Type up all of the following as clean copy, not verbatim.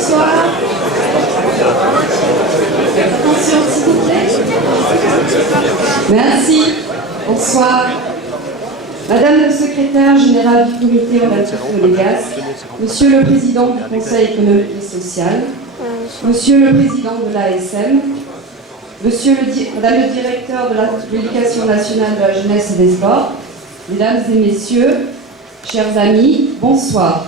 Bonsoir. Attention, s'il vous plaît. Merci. Bonsoir. Madame le secrétaire général du comité relatif monégasque, Monsieur le président du Conseil économique et social, Monsieur le président de l'ASM, Madame le directeur de l'éducation nationale de la jeunesse et des sports, Mesdames et messieurs, chers amis, bonsoir.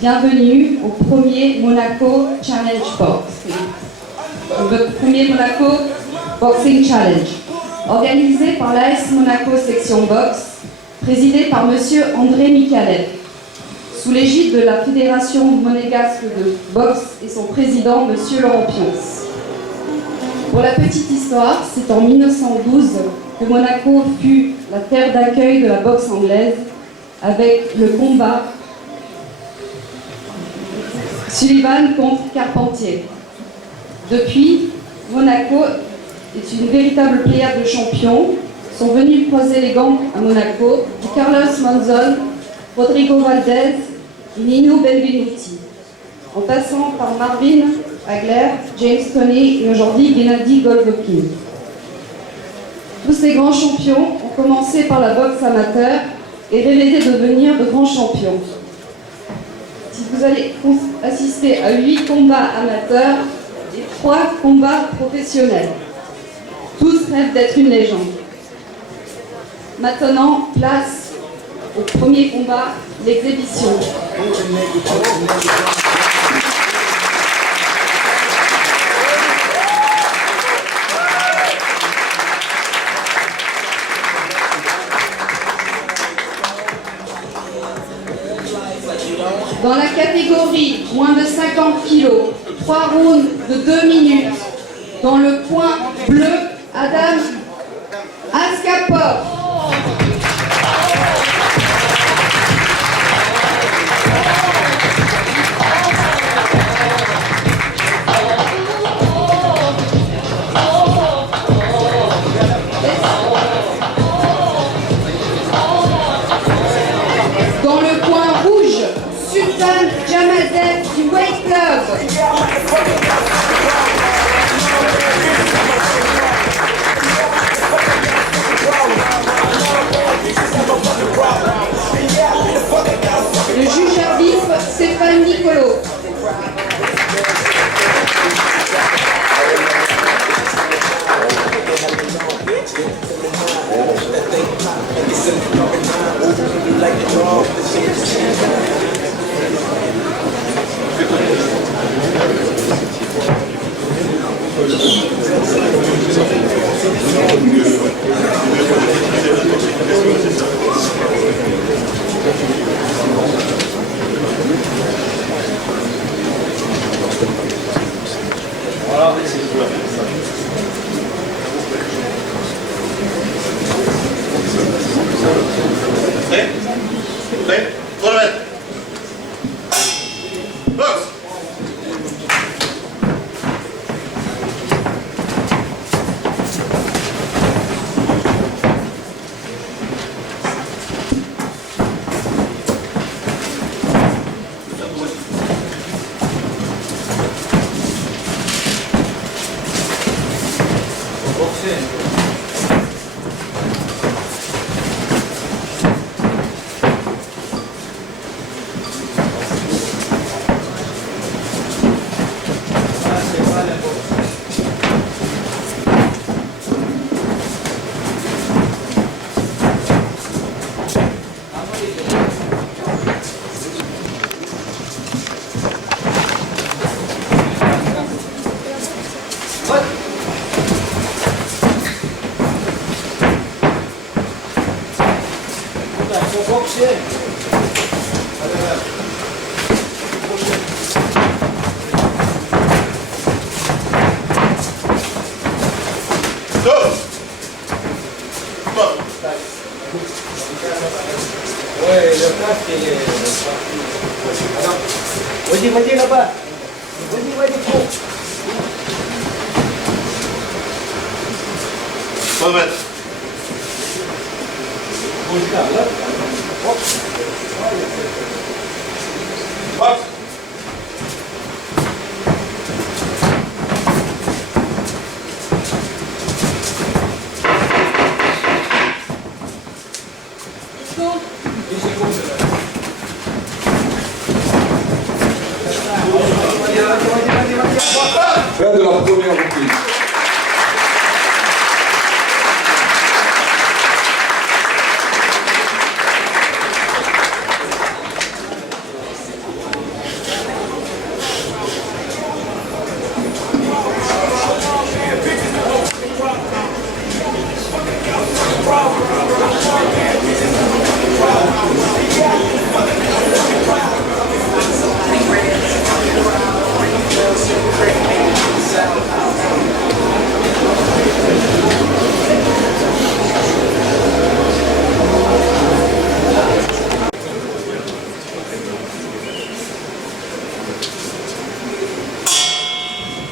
Bienvenue au premier Monaco Challenge Boxing. Le premier Monaco Boxing Challenge, organisé par l'AS Monaco Section Boxe, présidé par Monsieur André Mikalev, sous l'égide de la Fédération monégasque de boxe et son président, Monsieur Laurent Pionce. Pour la petite histoire, c'est en 1912 que Monaco fut la terre d'accueil de la boxe anglaise avec le combat Sullivan contre Carpentier. Depuis, Monaco est une véritable pléiade de champions sont venus croiser les gants à Monaco, de Carlos Monzon, Rodrigo Valdez et Nino Benvenuti, en passant par Marvin Hagler, James Toney et aujourd'hui Gennady Golovkin. Tous ces grands champions ont commencé par la boxe amateur et rêvé de devenir de grands champions. Si vous allez assister à 8 combats amateurs et 3 combats professionnels, tous rêvent d'être une légende. Maintenant, place au premier combat, l'exhibition. Dans la catégorie moins de 50 kg, 3 rounds de 2 minutes. Dans le coin bleu, Adam Askapov. Dans le coin rouge, Sultan Jamadev du Weight Club. Le juge arbitre Stéphane Nicolo. Wajib apa? Wajib. Moment. Box.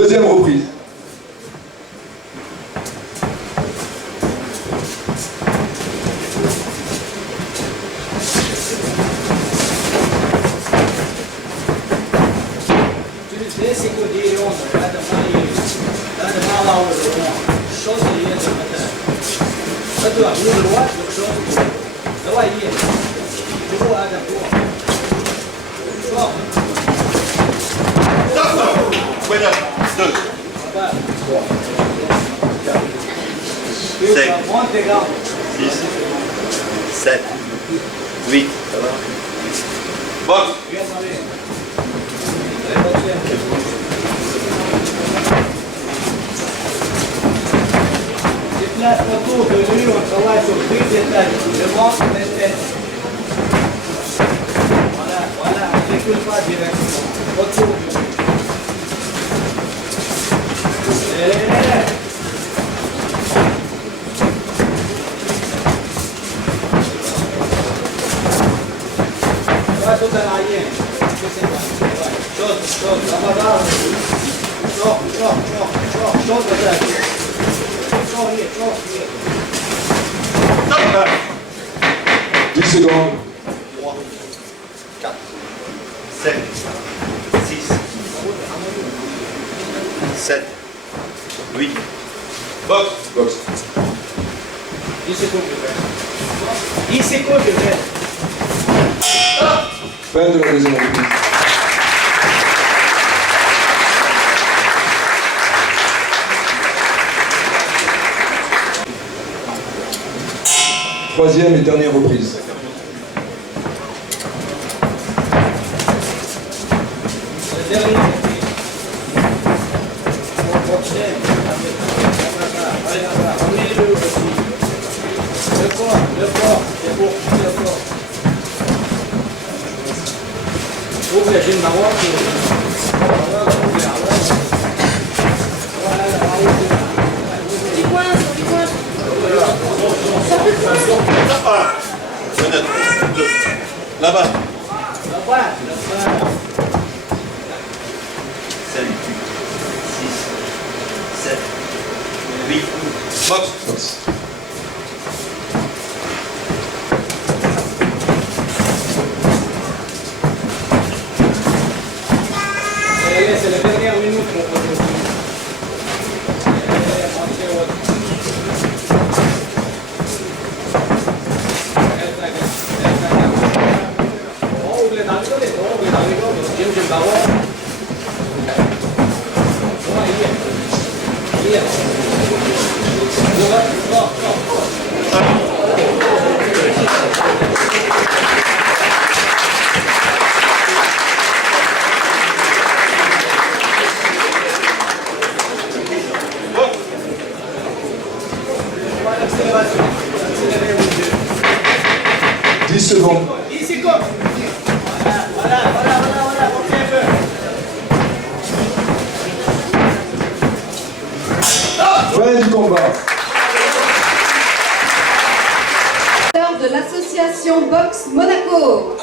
Deuxième reprise. Box. Déplace autour de lui, on travaille sur 3 étages. Le ventre, la tête. Voilà, voilà, on ne recule pas directement. Autour de lui. Tout en arrière. Chose, là-bas. Chose, peut-être. Chose, 10 secondes. 3, 4, 5, 6, 7, 8. Box. Box. 10 secondes, je vais. 10 secondes, je vais. Fin de la deuxième reprise. Troisième et dernière reprise. Le dernier. Emmenez-le aussi. Le corps, c'est pour le corps. Ouvre la gêne maroc. Là-bas. 5, 6, 7, 8. Box. Box. C'est la dernière minute qu'on peut jouer. Secondes. 10 secondes. Voilà. Ok, Fin du combat. De l'association Boxe Monaco.